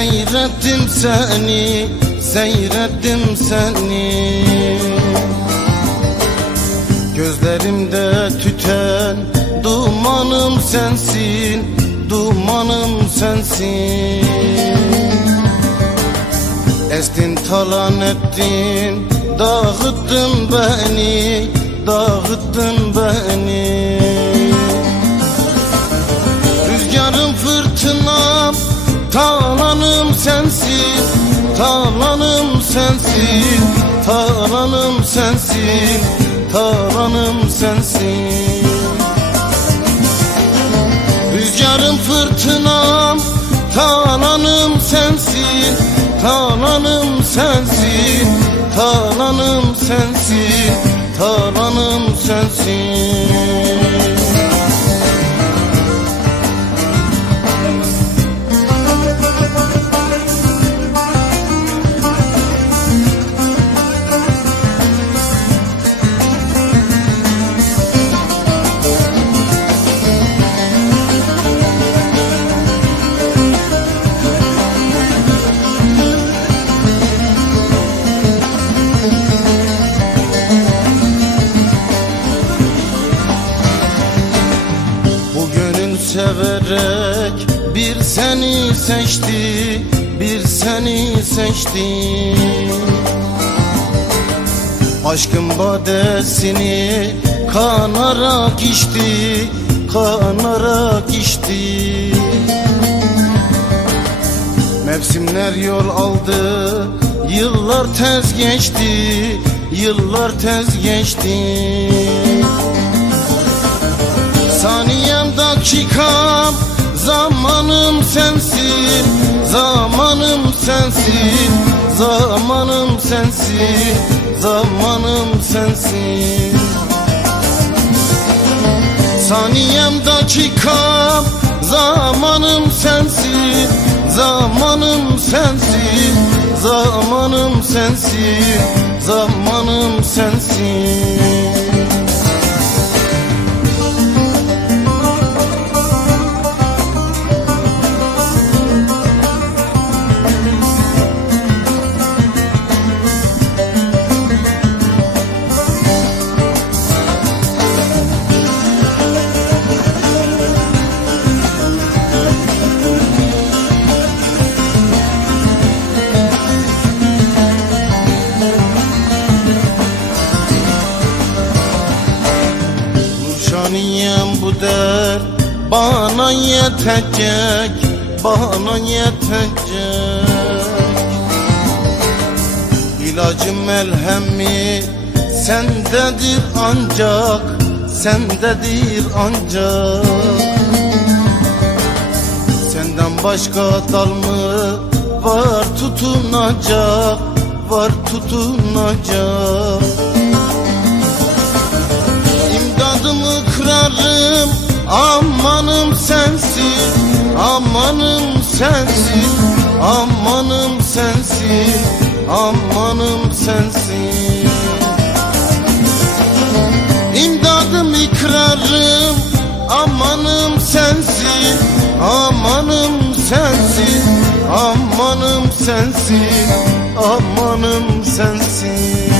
Seyrettim seni, seyrettim seni. Gözlerimde tüten dumanım sensin, dumanım sensin. Estin talan ettin, dağıttın beni, dağıttın beni. Rüzgarım fırtınam, talanım sensin, talanım sensin, talanım sensin, talanım sensin. Rüzgarım fırtınam, talanım sensin, talanım sensin, talanım sensin, talanım sensin. Severek bir seni seçti, bir seni seçti. Aşkın badesini kanarak içti, kanarak içti. Mevsimler yol aldı, yıllar tez geçti, yıllar tez geçti. Saniyem dakikam Zamanım sensin Zamanım sensin Zamanım sensin Zamanım sensin. Saniyem dakikam Zamanım sensin Zamanım sensin Zamanım sensin Zamanım sensin Nurşaniyem bu der Bana yetecek Bana yetecek. İlacım melhemi Sendedir ancak Sendedir ancak. Senden başka dal mı Var tutunacak Var tutunacak İmdadım ıkrarım Amanım sensin Amanım sensin Amanım sensin Amanım sensin. İmdadım ikrarım Amanım sensin Amanım sensin Amanım sensin Amanım sensin